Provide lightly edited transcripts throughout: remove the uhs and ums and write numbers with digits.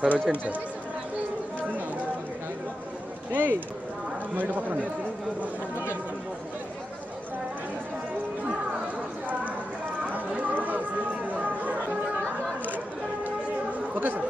Sir వచ్చేయండి sir. బయట పక్కన ఓకే సార్.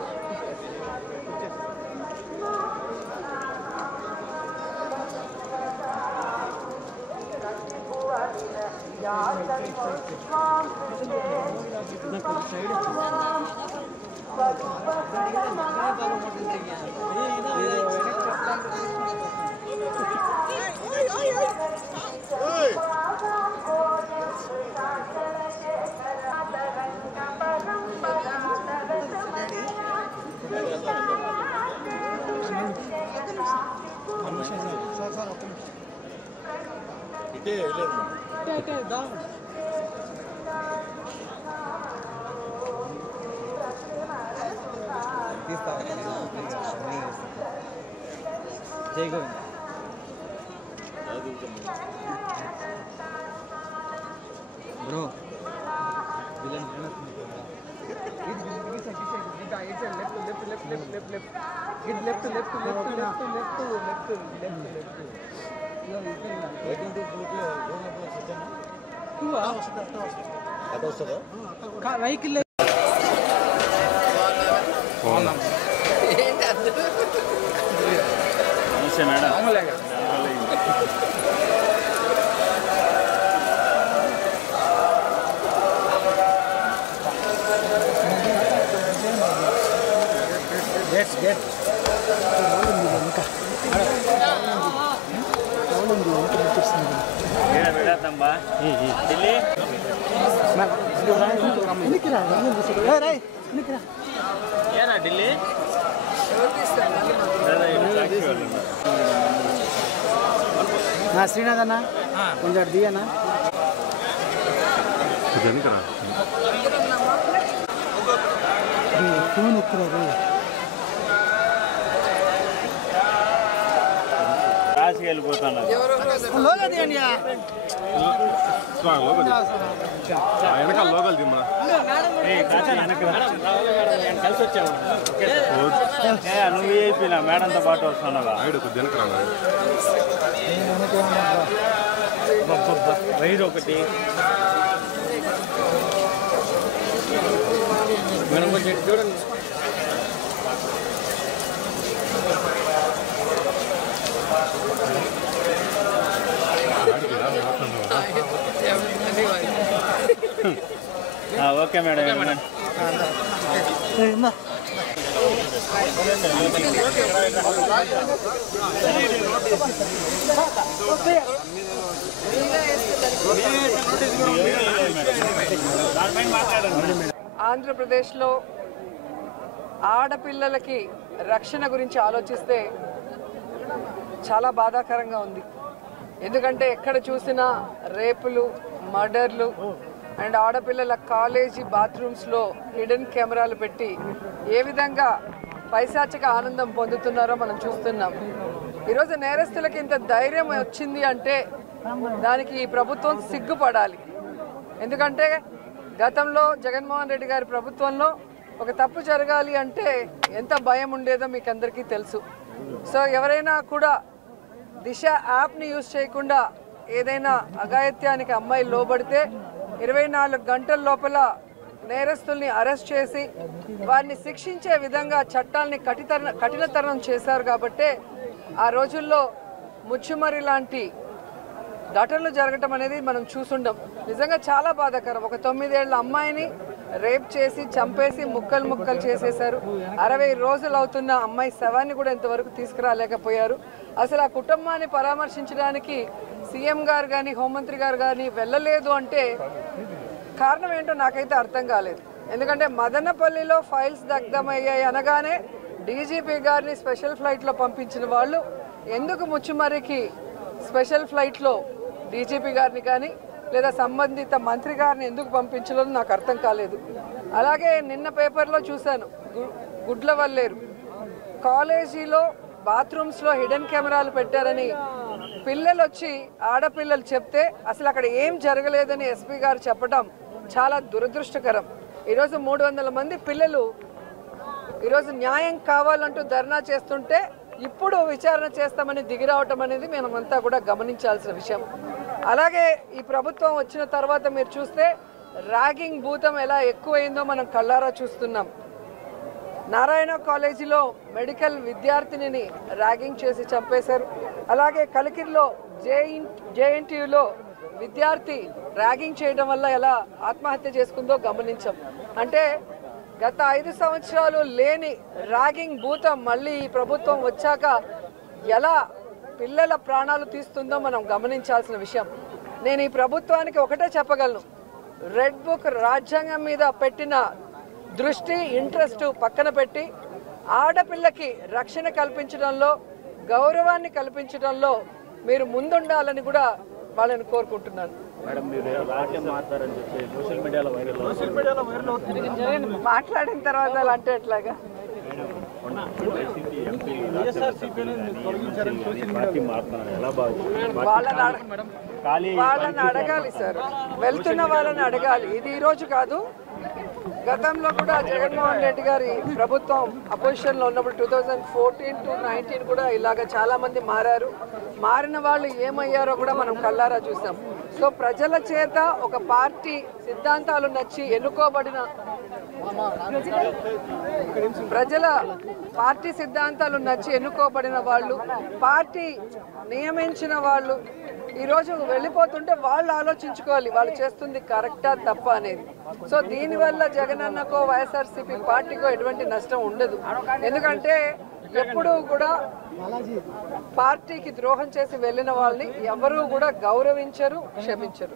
జై Govind. Bro vehicle madam Delhi Srinath అన్న కొంచెం అటు దిగనా. ఫోన్ ఎత్తురారు రాసి వెళ్ళిపోతాను. కలిసి వచ్చావు నువ్వు అయిపోయినా మేడంతో పాటు వస్తున్నావా? వైర్ ఒకటి మేడం కొంచెం చూడండి. Okay madam. ఆంధ్రప్రదేశ్లో ఆడపిల్లలకి రక్షణ గురించి ఆలోచిస్తే చాలా బాధాకరంగా ఉంది. ఎందుకంటే ఎక్కడ చూసినా రేపులు, మర్డర్లు అండ్ ఆడపిల్లల కాలేజీ బాత్రూమ్స్లో హిడెన్ కెమెరాలు పెట్టి ఏ విధంగా పైశాచిక ఆనందం పొందుతున్నారో మనం చూస్తున్నాం. ఈరోజు నేరస్తులకి ఇంత ధైర్యం వచ్చింది అంటే దానికి ఈ ప్రభుత్వం సిగ్గుపడాలి. ఎందుకంటే గతంలో జగన్మోహన్ రెడ్డి గారి ప్రభుత్వంలో ఒక తప్పు జరగాలి అంటే ఎంత భయం ఉండేదో మీకు అందరికీ తెలుసు. సో ఎవరైనా కూడా దిశ యాప్ని యూజ్ చేయకుండా ఏదైనా అఘాయిత్యానికి అమ్మాయి లోబడితే 24 గంటల లోపల నేరస్తుల్ని అరెస్ట్ చేసి వారిని శిక్షించే విధంగా చట్టాలని కఠినతరం చేశారు. కాబట్టి ఆ రోజుల్లో ముచ్చుమరి లాంటి ఘటనలు జరగటం అనేది మనం చూసుండం. నిజంగా చాలా బాధాకరం. ఒక 9 ఏళ్ల అమ్మాయిని రేప్ చేసి చంపేసి ముక్కలు చేసేశారు. 60 రోజులు అవుతున్న అమ్మాయి శవాన్ని కూడా ఇంతవరకు తీసుకురాలేకపోయారు. అసలు ఆ కుటుంబాన్ని పరామర్శించడానికి సీఎం గారు కానీ హోంమంత్రి గారు కానీ వెళ్ళలేదు అంటే కారణం ఏంటో నాకైతే అర్థం కాలేదు. ఎందుకంటే మదనపల్లిలో ఫైల్స్ దగ్ధమయ్యాయి అనగానే డీజీపీ గారిని స్పెషల్ ఫ్లైట్లో పంపించిన వాళ్ళు ఎందుకు ముచ్చుమరికి స్పెషల్ ఫ్లైట్లో డీజీపీ గారిని కానీ లేదా సంబంధిత మంత్రి గారిని ఎందుకు పంపించలేదో నాకు అర్థం కాలేదు. అలాగే నిన్న పేపర్లో చూశాను, గుడ్లవల్లేరు కాలేజీలో బాత్రూమ్స్లో హిడెన్ కెమెరాలు పెట్టారని పిల్లలు వచ్చి ఆడపిల్లలు చెప్తే అసలు అక్కడ ఏం జరగలేదని ఎస్పీ గారు చెప్పడం చాలా దురదృష్టకరం. ఈరోజు 300 మంది పిల్లలు ఈరోజు న్యాయం కావాలంటూ ధర్నా చేస్తుంటే ఇప్పుడు విచారణ చేస్తామని దిగిరావటం అనేది మనమంతా కూడా గమనించాల్సిన విషయం. అలాగే ఈ ప్రభుత్వం వచ్చిన తర్వాత మీరు చూస్తే ర్యాగింగ్ భూతం ఎలా ఎక్కువైందో మనం కళ్ళారా చూస్తున్నాం. నారాయణ కాలేజీలో మెడికల్ విద్యార్థినిని ర్యాగింగ్ చేసి చంపేశారు. అలాగే కలికిరిలో జేఎన్టీయూలో విద్యార్థి ర్యాగింగ్ చేయడం వల్ల ఎలా ఆత్మహత్య చేసుకుందో గమనించాం. అంటే గత 5 సంవత్సరాలు లేని ర్యాగింగ్ భూతం మళ్ళీ ఈ ప్రభుత్వం వచ్చాక ఎలా పిల్లల ప్రాణాలు తీస్తుందో మనం గమనించాల్సిన విషయం. నేను ఈ ప్రభుత్వానికి ఒకటే చెప్పగలను, రెడ్ బుక్ రాజ్యాంగం మీద పెట్టిన దృష్టి ఇంట్రెస్ట్ పక్కన పెట్టి ఆడపిల్లకి రక్షణ కల్పించడంలో గౌరవాన్ని కల్పించడంలో మీరు ముందుండాలని కూడా వాళ్ళని కోరుకుంటున్నాను. మేడం మీరు రాజ్యం మాట్లాడని చెప్పి సోషల్ మీడియాలో వైరల్ మాట్లాడిన తర్వాత అలా అంటే ఎట్లాగా? వాళ్ళని అడగాలి సార్, వెళ్తున్న వాళ్ళని అడగాలి. ఇది ఈరోజు కాదు, గతంలో కూడా జగన్మోహన్ రెడ్డి గారి ప్రభుత్వం అపోజిషన్లో ఉన్నప్పుడు 2014 to 19 కూడా ఇలాగ చాలా మంది మారారు. మారిన వాళ్ళు ఏమయ్యారో కూడా మనం కళ్ళారా చూసాం. సో ప్రజల చేత ఒక పార్టీ సిద్ధాంతాలు నచ్చి ఎన్నుకోబడిన పార్టీ సిద్ధాంతాలు నచ్చి ఎన్నుకోబడిన వాళ్ళు, పార్టీ నియమించిన వాళ్ళు ఈరోజు వెళ్ళిపోతుంటే వాళ్ళు ఆలోచించుకోవాలి వాళ్ళు చేస్తుంది కరెక్టా తప్ప అనేది. సో దీనివల్ల జగనన్నకో వైఎస్ఆర్సీపీ పార్టీకో ఎటువంటి నష్టం ఉండదు. ఎందుకంటే ఎప్పుడూ కూడా పార్టీకి ద్రోహం చేసి వెళ్ళిన వాళ్ళని ఎవరూ కూడా గౌరవించరు, క్షమించరు.